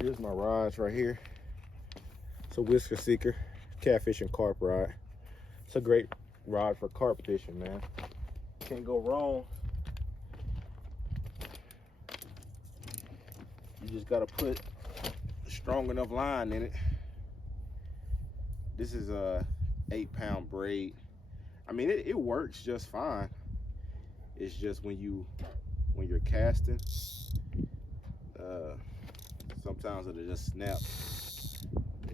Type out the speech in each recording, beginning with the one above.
Here's my rods right here. It's a whisker seeker, catfish and carp rod. It's a great rod for carp fishing, man. Can't go wrong. You just gotta put a strong enough line in it. This is a 8-pound braid. I mean, it works just fine. It's just when you're casting, sometimes it'll just snap.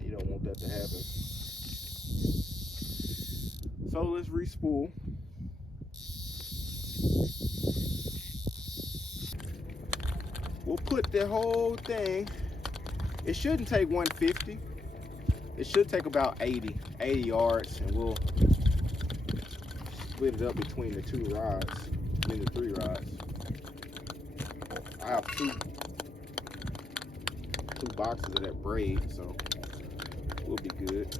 You don't want that to happen. So let's re-spool. We'll put the whole thing. It shouldn't take 150. It should take about 80 yards, and we'll split it up between the 2 rods, between the 3 rods. I have two boxes of that braid, so we'll be good.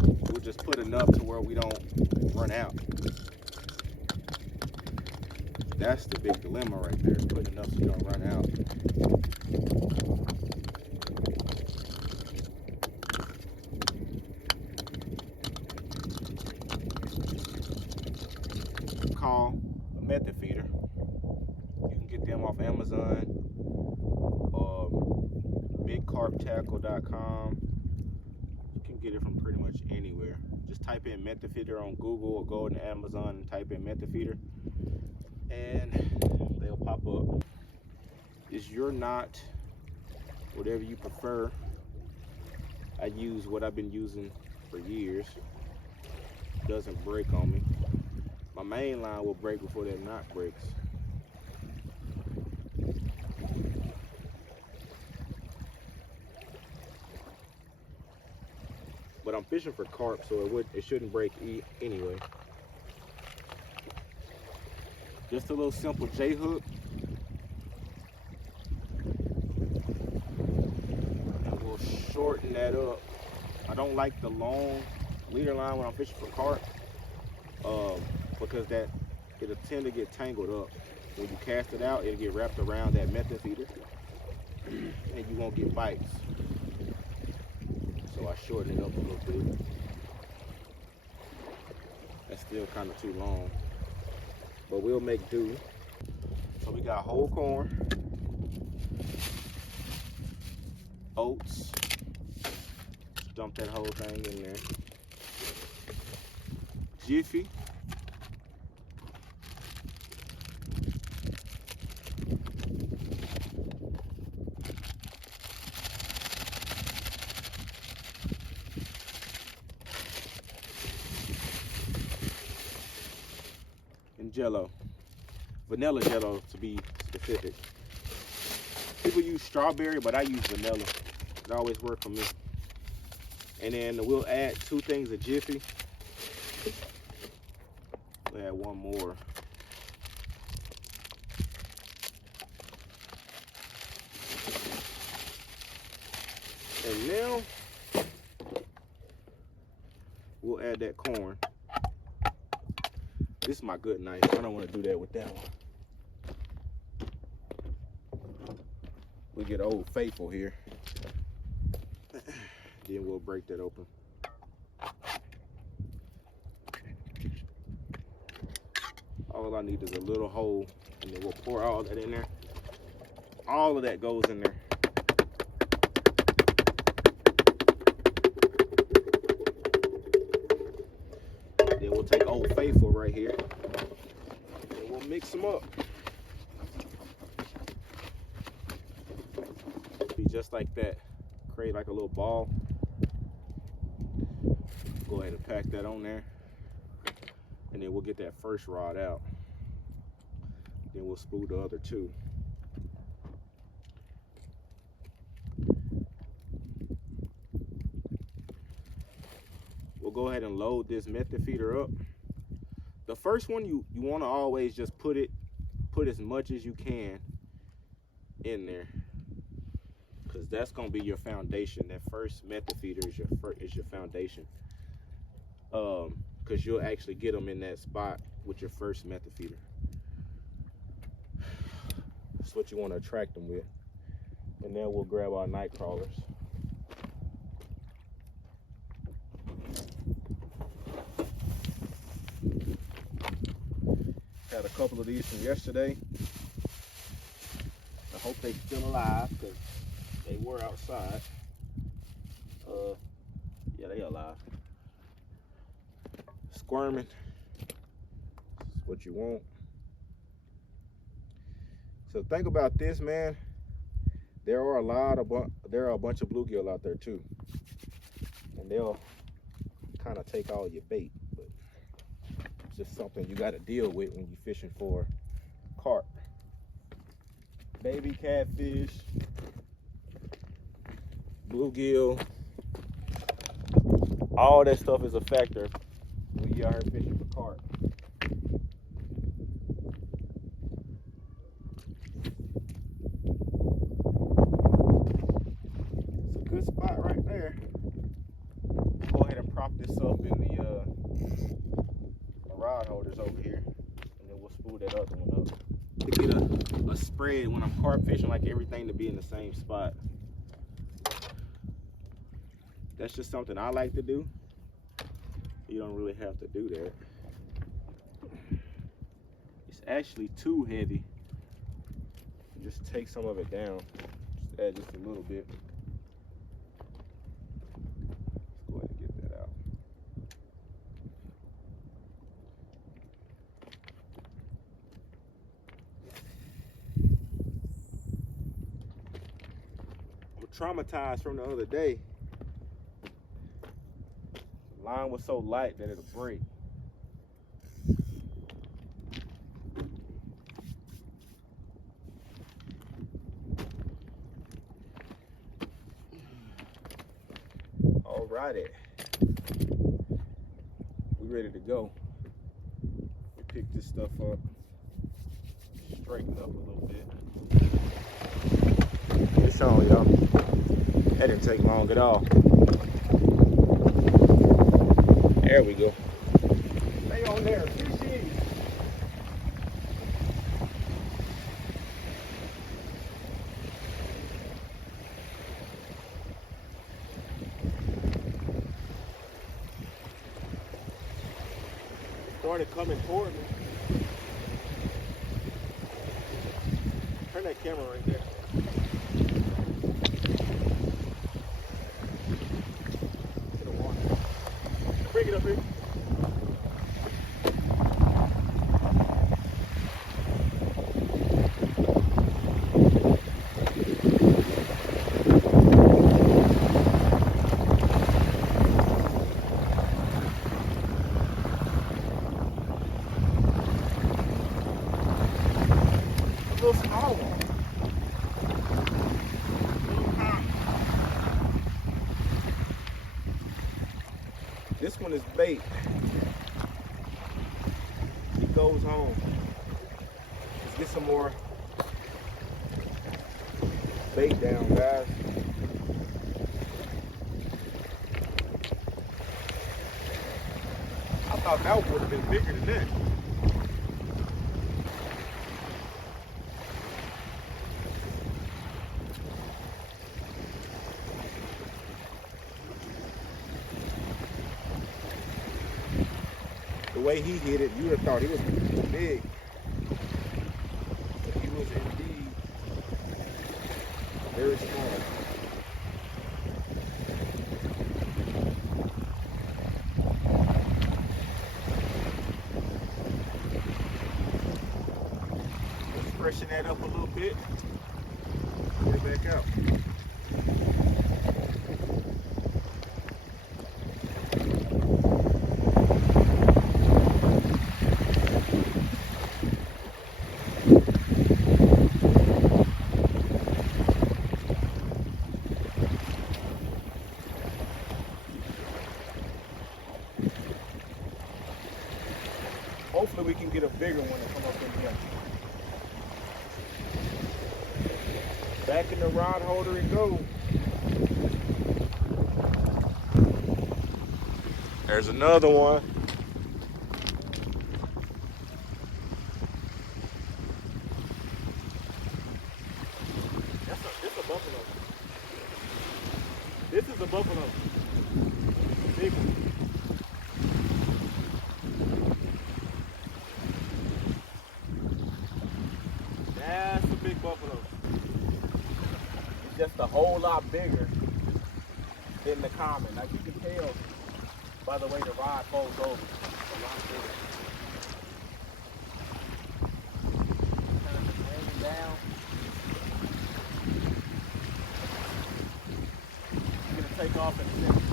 We'll just put enough to where we don't run out. That's the big dilemma right there, putting enough so you don't run out. Call a method feeder. You can get them off Amazon, bigcarptackle.com. You can get it from pretty much anywhere. Just type in method feeder on Google or go to Amazon and type in method feeder, and they'll pop up. It's your knot, whatever you prefer. I use what I've been using for years. It doesn't break on me. My main line will break before that knot breaks. But I'm fishing for carp, so it shouldn't break anyway. Just a little simple J hook. And we'll shorten that up. I don't like the long leader line when I'm fishing for carp, because it'll tend to get tangled up. When you cast it out, it'll get wrapped around that method feeder, and you won't get bites. So I shorten it up a little bit. That's still kind of too long, but we'll make do. So we got whole corn, oats, dump that whole thing in there, Jiffy, and Jello, vanilla Jello to be specific. People use strawberry, but I use vanilla. It always works for me. And then we'll add 2 things of Jiffy. We'll add 1 more. And now we'll add that corn. This is my good knife. I don't want to do that with that one. We get Old Faithful here. Then we'll break that open. All I need is a little hole, and then we'll pour all that in there. All of that goes in there. Then we'll take Old Faithful right here, and we'll mix them up. Be just like that. Create like a little ball. Go ahead and pack that on there, and then we'll get that first rod out. Then we'll spool the other 2. We'll go ahead and load this method feeder up. The first one, you want to always just put as much as you can in there, because that's going to be your foundation. That first method feeder is your foundation, because you'll actually get them in that spot with your first method feeder. That's what you want to attract them with. and then we'll grab our night crawlers. Had a couple of these from yesterday. I hope they're still alive because they were outside. Yeah, they alive. Squirming. That's what you want. So think about this, man. There are a bunch of bluegill out there too, and they'll kind of take all your bait. But it's just something you got to deal with when you're fishing for carp. Baby catfish, bluegill, all that stuff is a factor when you're out here fishing for carp. It's a good spot right there. Go ahead and prop this up in the rod holders over here, and then we'll spool that other one up. To get a spread when I'm carp fishing, like everything to be in the same spot. That's just something I like to do. You don't really have to do that. It's actually too heavy. Just take some of it down. Just add just a little bit. Let's go ahead and get that out. I'm traumatized from the other day. The line was so light that it'll break. Alrighty, we ready to go. We pick this stuff up, straighten up a little bit. It's on, y'all. That didn't take long at all. There we go. Stay on there, fishing. Started coming toward me. Turn that camera right there. To the water. Bring it up here. Small one. This one is bait. It goes home. Let's get some more bait down, guys. I thought that would have been bigger than that. The way he hit it, you would have thought he was big. But he was indeed very small. Let's freshen that up a little bit. Put it back out. Hopefully we can get a bigger one to come up in here. Back in the rod holder it goes. There's another one. This a buffalo. buffalo. Big one. That's a big buffalo. It's just a whole lot bigger than the common. Like you can tell by the way the rod folds over. It's a lot bigger. Kind of just hanging down. It's gonna take off in a second.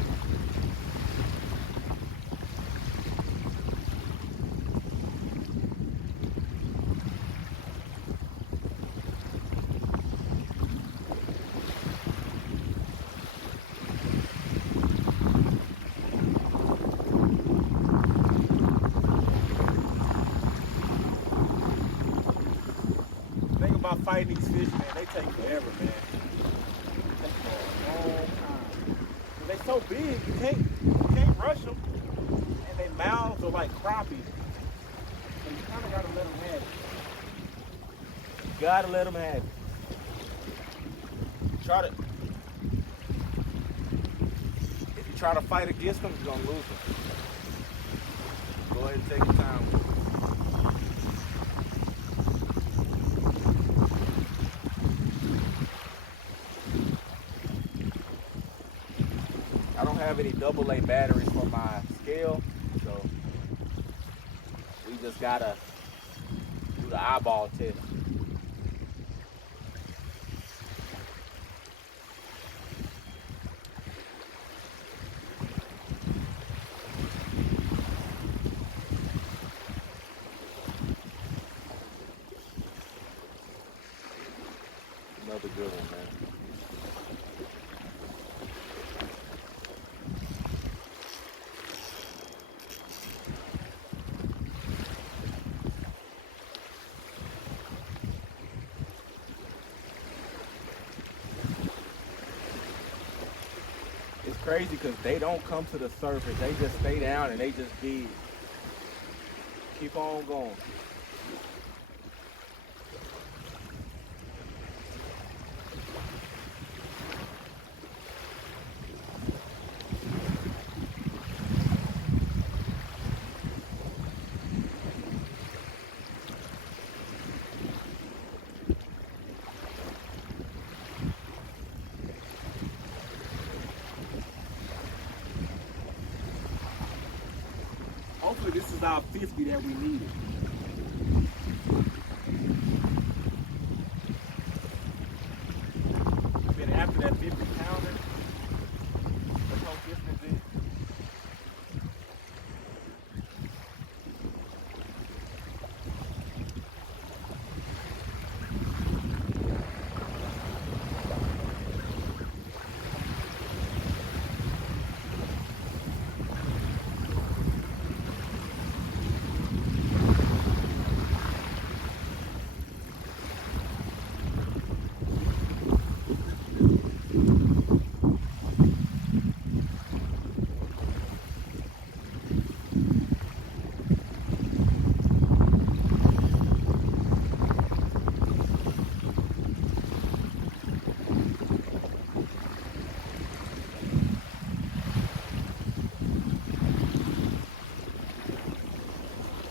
About fighting these fish, man, they take forever, man. They take a long time. Cause they so big, you can't rush them, and their mouths are like crappies. So you kind of gotta let them have it. You gotta let them have it. If you try to fight against them, you're gonna lose them. Go ahead and take your time with it. I don't have any AA batteries for my scale, so we just gotta do the eyeball test. Another good one, man. It's crazy because they don't come to the surface. They just stay down and they just keep on going. Hopefully this is our 50 that we needed. Then after that 50 pounder, look how different it is.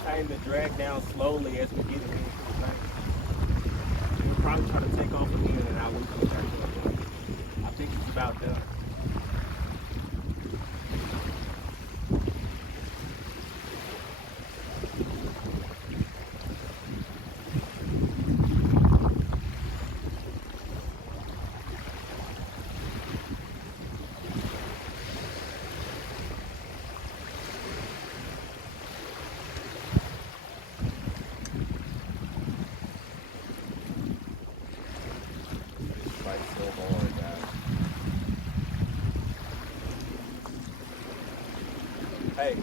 Tighten the drag down slowly as we get it into the bank. We'll probably try to take off again and I'll lose the track. I think it's about done. So hard, guys. Hey,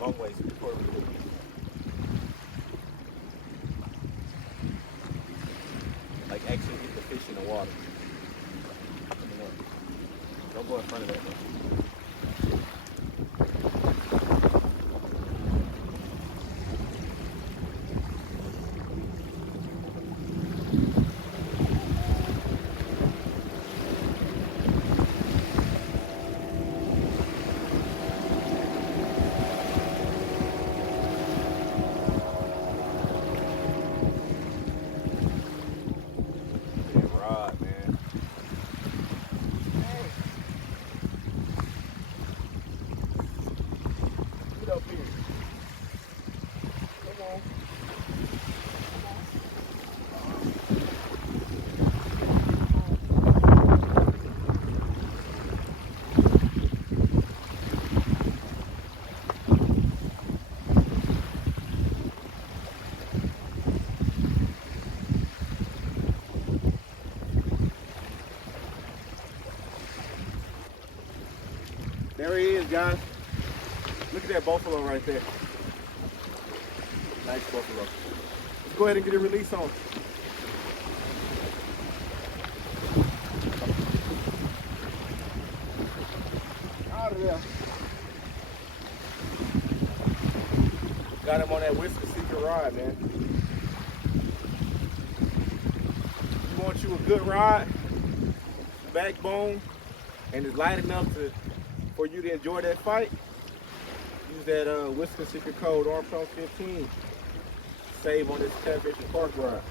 long ways before we leave. Like actually get the fish in the water. Don't go in front of that, man. guys. Look at that buffalo right there. Nice buffalo. Let's go ahead and get a release on. Out of there. Got him on that whisker secret rod, man. You want you a good rod, backbone, and it's light enough for you to enjoy that fight. Use that whisker secret code Armstrong15. Save on this Carpfishing park rod.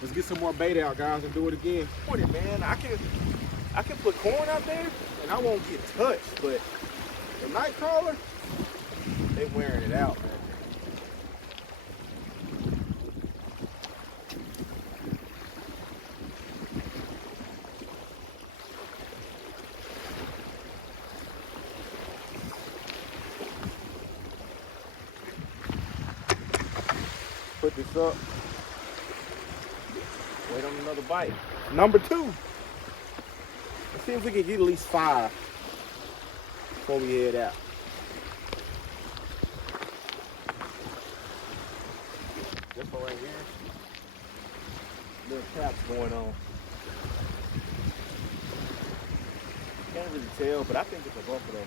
Let's get some more bait out, guys, and do it again. Put it, man. I can put corn out there and I won't get touched, but the night crawler, they wearing it out, man. Put this up. Wait on another bite. Number 2. Let's see if we can get at least 5 before we head out. This one right here. Little traps going on. Can't really tell, but I think it's a buffalo.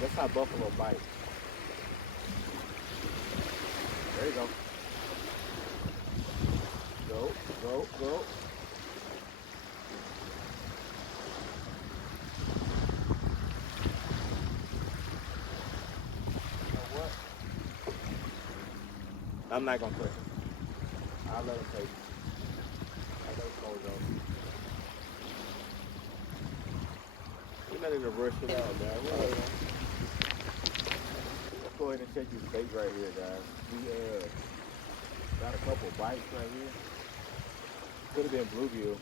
That's how buffalo bite. There you go. Go, go, go. You know what? I'm not gonna touch him. I'll let him take it. I'll let him hold it on. We're not in a rush at all, man. Let's go ahead and check this bait right here, guys. We got a couple bites right here. Could have been bluegill.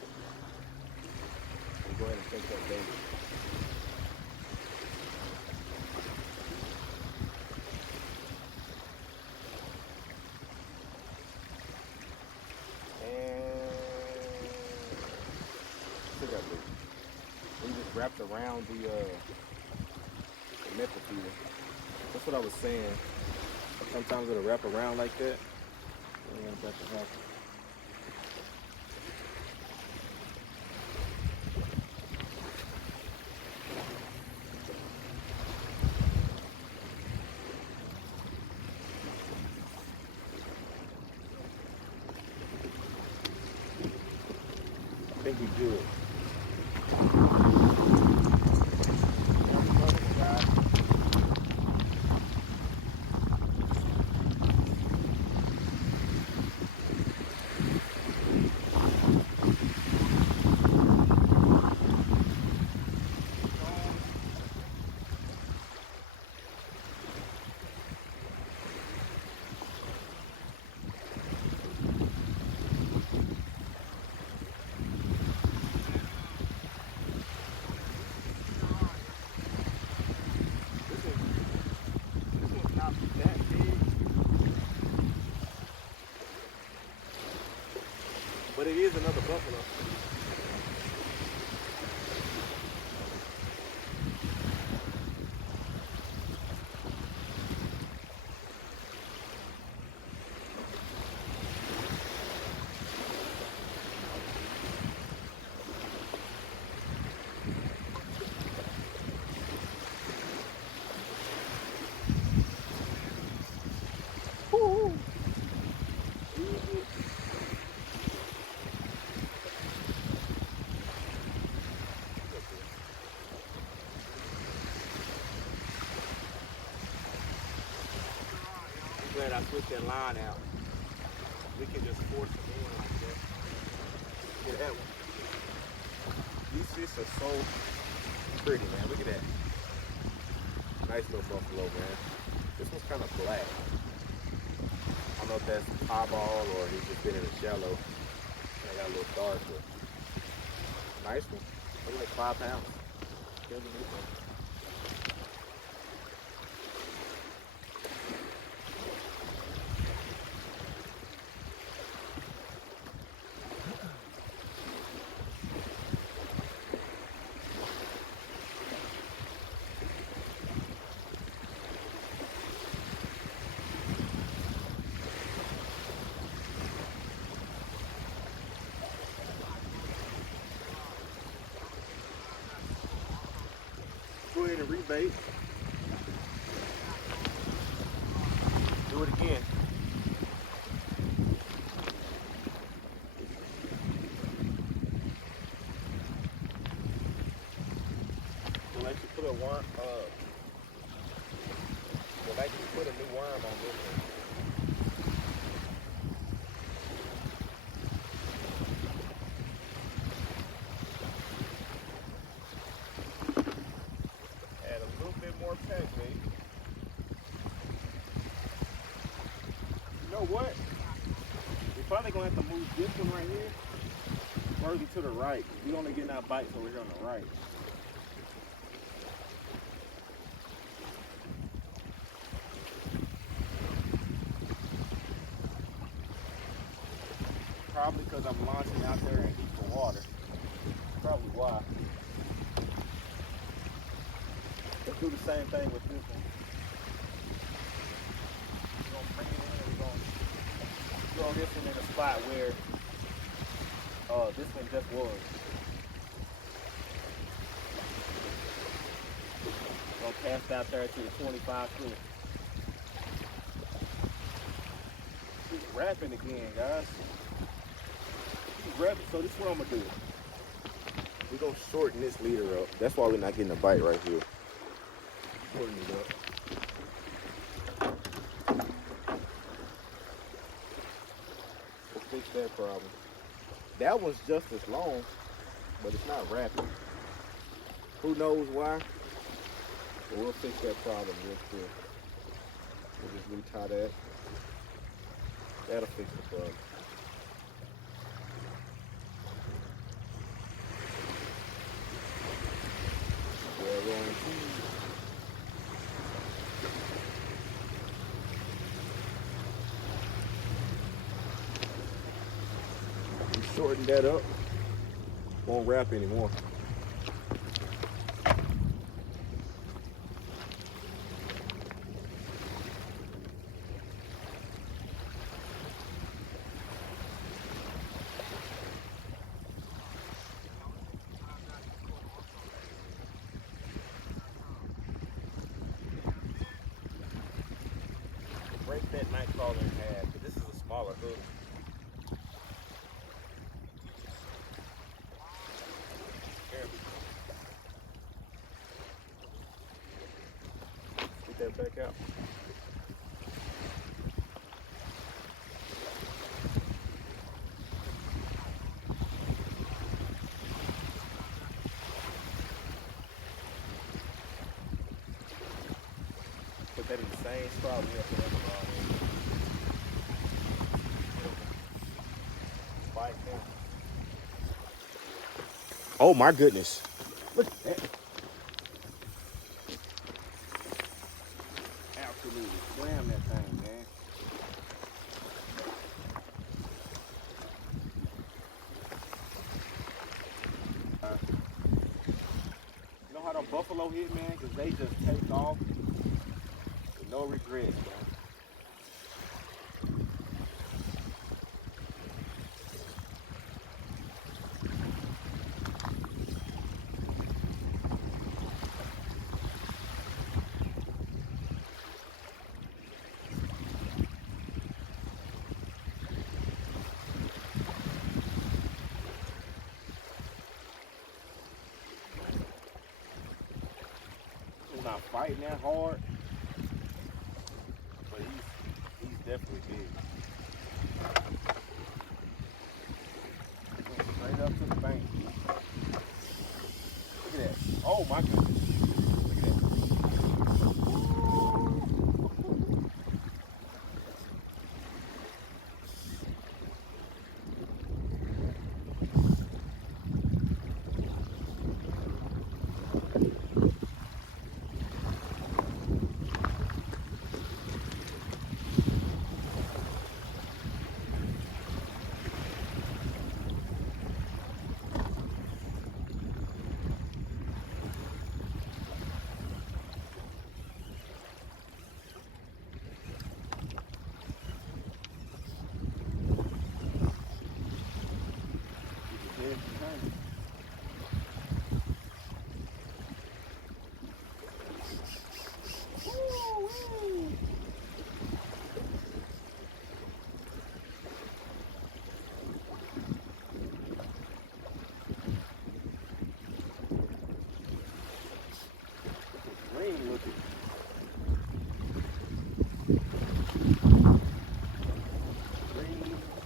We'll go ahead and take that bait. We just wrapped around the method feeder. That's what I was saying. Sometimes it'll wrap around like that. I don't want that to happen. I think we do it. But it is another buffalo. Glad I switched that line out. We can just force them in like that. Look at that one. These fish are so pretty, man. Look at that. Nice little buffalo, man. This one's kind of black. I don't know if that's eyeball or he's just been in the shallow. I got a little dark, but nice one. They're like 5 pounds. Killed the new one. bait. Do it again. We'll let you put a worm. We'll let you put a new worm on this one. Add a little bit more pet bait. You know what? We're probably gonna have to move this one right here further to the right. We're only getting our bites over here on the right. Probably because I'm launching out there in deeper water. Probably why. Let's do the same thing with this one. We're gonna bring it in. We're gonna throw this one in a spot where this one just was. We're gonna cast out there to the 25 foot. He's wrapping again, guys. So this is what I'm gonna do. We're gonna shorten this leader up. That's why we're not getting a bite right here. Shorten it up. We'll fix that problem. That one's just as long, but it's not wrapping. Who knows why? But we'll fix that problem real quick. We'll just retie that. That'll fix the problem. Shorten that up. Won't wrap anymore. Break that night crawler in half, but this is a smaller hook. Get that back out. Put that in the same spot we have to have it on. Oh my goodness. Look at that. Absolutely slam that thing, man. You know how the buffalo hit, man? Because they just take off with no regrets, man. Not fighting that hard, but he's definitely big. Straight up to the bank. Look at that. Oh my goodness. Look at that.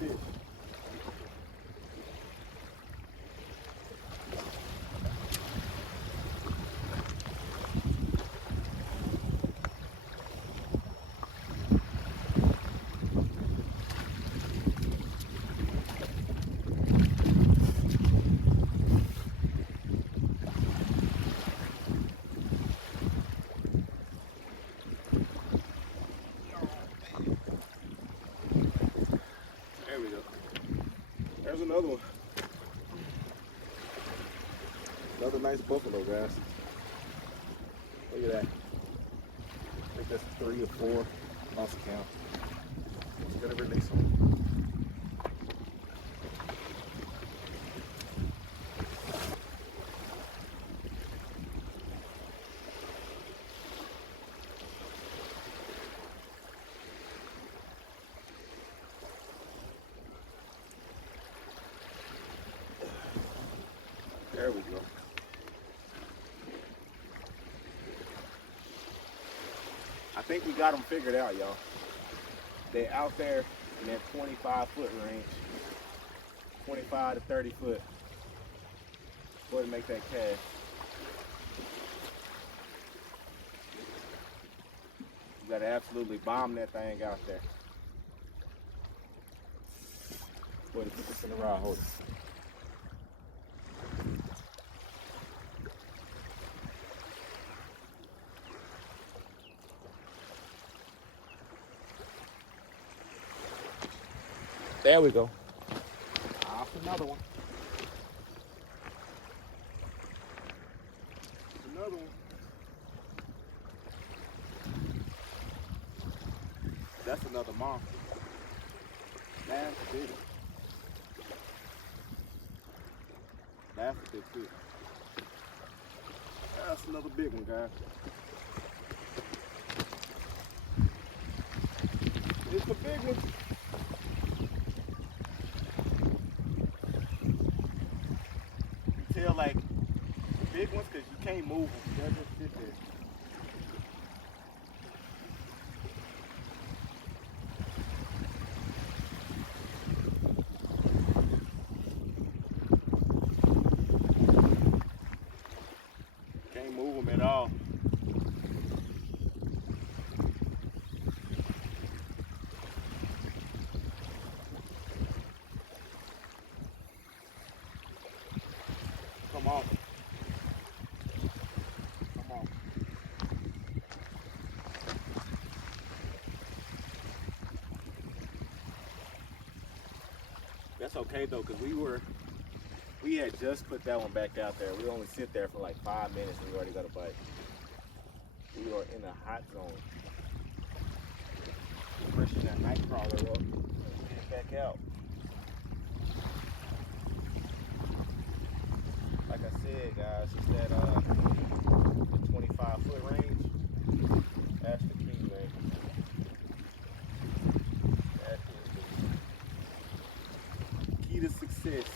fish. There's another one. Another nice buffalo, guys. Look at that. I think that's 3 or 4. Lost count. Let's get a release on. There we go. I think we got them figured out, y'all. They're out there in that 25-foot range, 25 to 30 foot. Go ahead and make that cast. You gotta absolutely bomb that thing out there. Go ahead and put this in the rod holder. There we go. Off another one. Another one. That's another monster. That's big. That's a big fish. That's another big one, guys. It's a big one. Like big ones, because you can't move them. They'll just sit there. Can't move them at all. Come on. Come on. That's okay though, because we had just put that one back out there. We only sit there for like 5 minutes and we already got a bite. We are in a hot zone. We're pushing that night crawler up and get it back out. Like I said, guys, it's that the 25-foot range. That's the key, man. That is the key to success.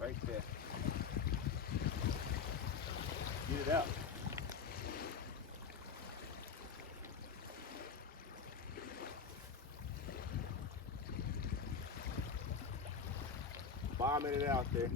Right there. Get it out. Bombing it out there.